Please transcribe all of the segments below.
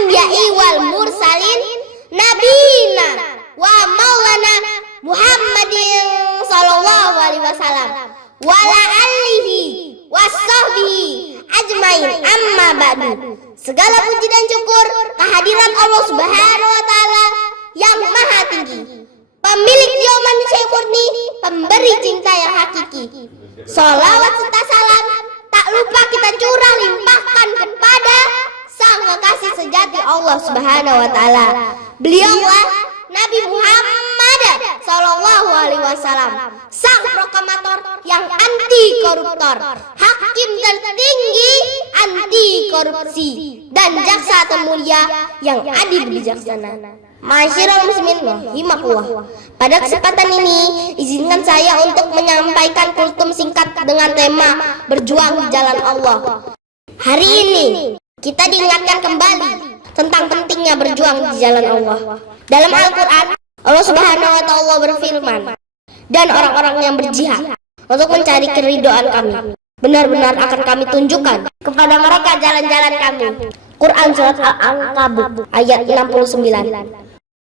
anbiya'i wal mursalin nabiyina wa maulana Muhammadin sallallahu alaihi wasallam wa ala alihi wasahbihi ajmain, amma ba'du. Segala puji dan syukur kehadirat Allah Subhanahu wa taala yang maha tinggi, pemilik jiwa manusia yang murni, pemberi cinta yang hakiki. Sholawat serta salam tak lupa kita curah limpahkan kepada sang kekasih sejati Allah Subhanahu wa taala. Beliaulah Nabi Muhammad sallallahu alaihi wasallam, sang proklamator yang anti koruptor, hakim tertinggi anti korupsi, dan jaksa termulia yang adil bijaksana. Masyarul muslimin rahimakumullah. Pada kesempatan ini izinkan saya untuk menyampaikan kultum singkat dengan tema berjuang di jalan Allah. Hari ini kita diingatkan kembali tentang pentingnya berjuang di jalan Allah. Dalam Al-Quran, Allah Subhanahu wa taala berfirman, dan orang-orang yang berjihad untuk mencari keridhaan kami, benar-benar akan kami tunjukkan kepada mereka jalan-jalan kami. Quran surat Al-Ankabut ayat 69.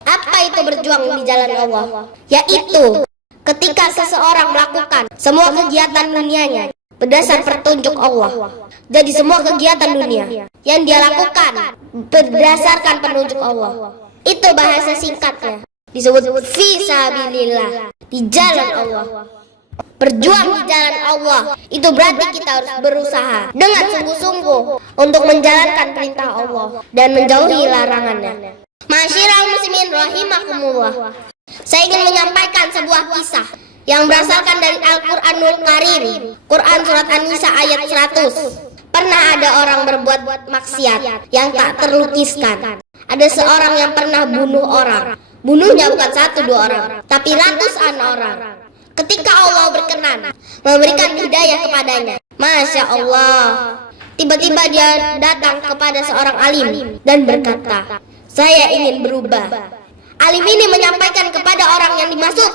Apa itu berjuang di jalan Allah? Yaitu ketika seseorang melakukan semua kegiatan dunianya berdasar petunjuk Allah. Jadi semua kegiatan dunia yang dia lakukan berdasarkan petunjuk Allah. Itu bahasa singkatnya disebut fisabilillah, di jalan Allah. Berjuang di jalan Allah itu berarti kita harus berusaha dengan sungguh-sungguh untuk menjalankan perintah Allah dan menjauhi larangannya. Masyarul muslimin rahimakumullah. Saya ingin menyampaikan sebuah kisah yang berasalkan dari Al-Quranul Karim, Quran surat An-Nisa ayat 100. Pernah ada orang berbuat maksiat yang tak terlukiskan. Ada seorang yang pernah bunuh orang. Bunuhnya bukan 1-2 orang, tapi ratusan orang. Ketika Allah berkenan memberikan hidayah kepadanya, Masya Allah, tiba-tiba dia datang kepada seorang alim dan berkata, saya ingin berubah. Alim ini menyampaikan kepada orang yang dimaksud,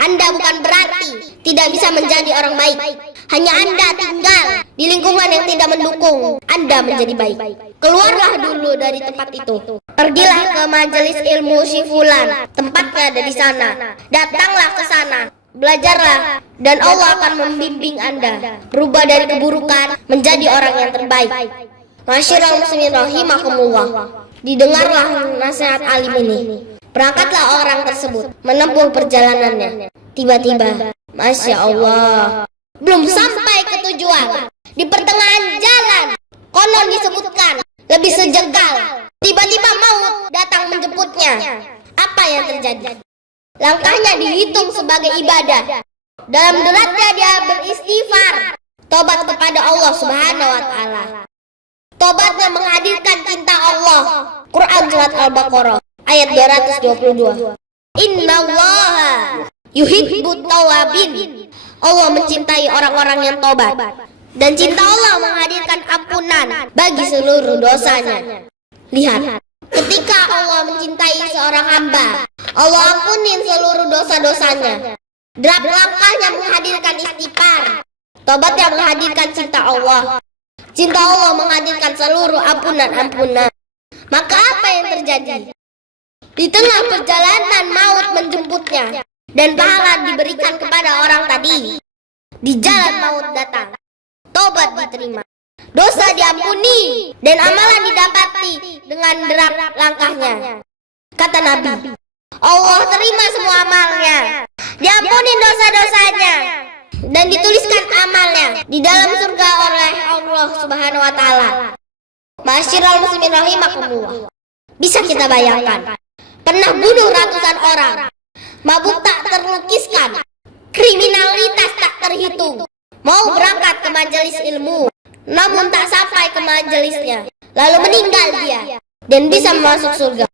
Anda bukan berarti tidak bisa menjadi orang baik. Hanya Anda tinggal di lingkungan yang tidak mendukung Anda menjadi baik. Keluarlah dulu dari tempat itu. Pergilah ke majelis ilmu si fulan, tempatnya ada di sana. Datanglah ke sana, belajarlah, dan Allah akan membimbing Anda berubah dari keburukan menjadi orang yang terbaik. Masyarul muslimin rahimakumullah. Didengarlah nasihat alim ini. Berangkatlah orang tersebut menempuh perjalanannya. Tiba-tiba, Masya Allah, belum sampai ke tujuan, di pertengahan jalan konon disebutkan lebih sejegal, tiba-tiba maut datang menjemputnya. Apa yang terjadi? Langkahnya dihitung sebagai ibadah. Dalam deratnya dia beristighfar, tobat kepada Allah Subhanahu wa taala. Tobatnya menghadirkan cinta Allah. Quran surat Al-Baqarah ayat 222. Innallaha yuhibbut tawabin. Allah mencintai orang-orang yang tobat, dan cinta Allah menghadirkan ampunan bagi seluruh dosanya. Lihat, ketika Allah mencintai seorang hamba, Allah ampunin seluruh dosa-dosanya. Derap langkahnya menghadirkan istighfar, tobatnya menghadirkan cinta Allah. Cinta Allah menghadirkan seluruh ampunan-ampunan. Maka apa yang terjadi? Di tengah perjalanan maut menjemputnya, dan pahala diberikan kepada orang tadi. Di jalan maut datang, tobat diterima, dosa diampuni, dan amalan didapati dengan derap langkahnya. Kata Nabi, Allah terima semua amalnya, diampuni dosa-dosanya, dan dituliskan amalnya di dalam surga oleh Allah Subhanahu wa taala. Masyarul muslimin rahimakumullah. Bisa kita bayangkan, pernah bunuh ratusan orang, mabuk tak terlukiskan, kriminalitas tak terhitung, mau berangkat ke majelis ilmu, namun tak sampai ke majelisnya, lalu meninggal dia dan bisa masuk surga.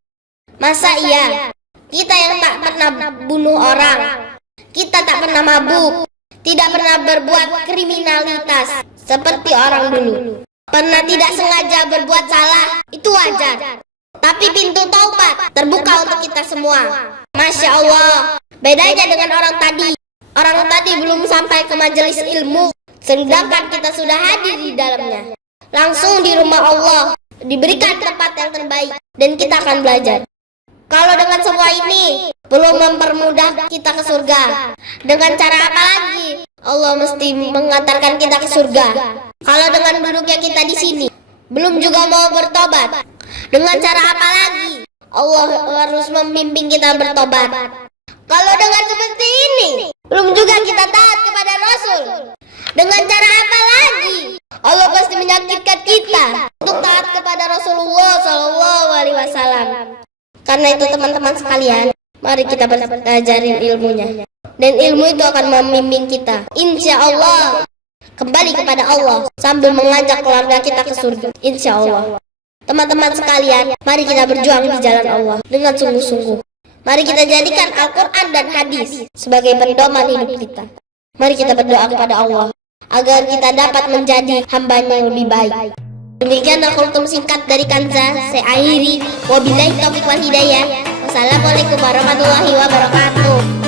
Masa iya kita yang tak pernah bunuh orang, kita tak pernah mabuk, tidak pernah berbuat kriminalitas seperti orang dulu, pernah tidak sengaja berbuat salah, itu wajar. Tapi pintu taubat terbuka untuk kita semua. Masya Allah, bedanya dengan orang tadi. Orang tadi belum sampai ke majelis ilmu, sedangkan kita sudah hadir di dalamnya. Langsung di rumah Allah, diberikan tempat yang terbaik, dan kita akan belajar. Kalau dengan semua ini belum mempermudah kita ke surga, dengan cara apa lagi Allah mesti mengantarkan kita ke surga? Kalau dengan duduknya kita di sini belum juga mau bertobat, dengan cara apa lagi Allah harus membimbing kita bertobat? Kalau dengan seperti ini belum juga kita taat kepada Rasul, dengan cara apa lagi Allah pasti menyakitkan kita untuk taat kepada Rasulullah SAW. Karena itu teman-teman sekalian, mari kita belajarin ilmunya, dan ilmu itu akan membimbing kita insya Allah kembali kepada Allah sambil mengajak keluarga kita ke surga, insya Allah. Teman-teman sekalian, mari kita berjuang di jalan Allah dengan sungguh-sungguh. Mari kita jadikan Al-Quran dan hadis sebagai pedoman hidup kita. Mari kita berdoa kepada Allah agar kita dapat menjadi hambanya yang lebih baik. Demikian kultum singkat dari Kanza. Saya akhiri. Wabillahi taufiq wal hidayah. Wassalamualaikum warahmatullahi wabarakatuh.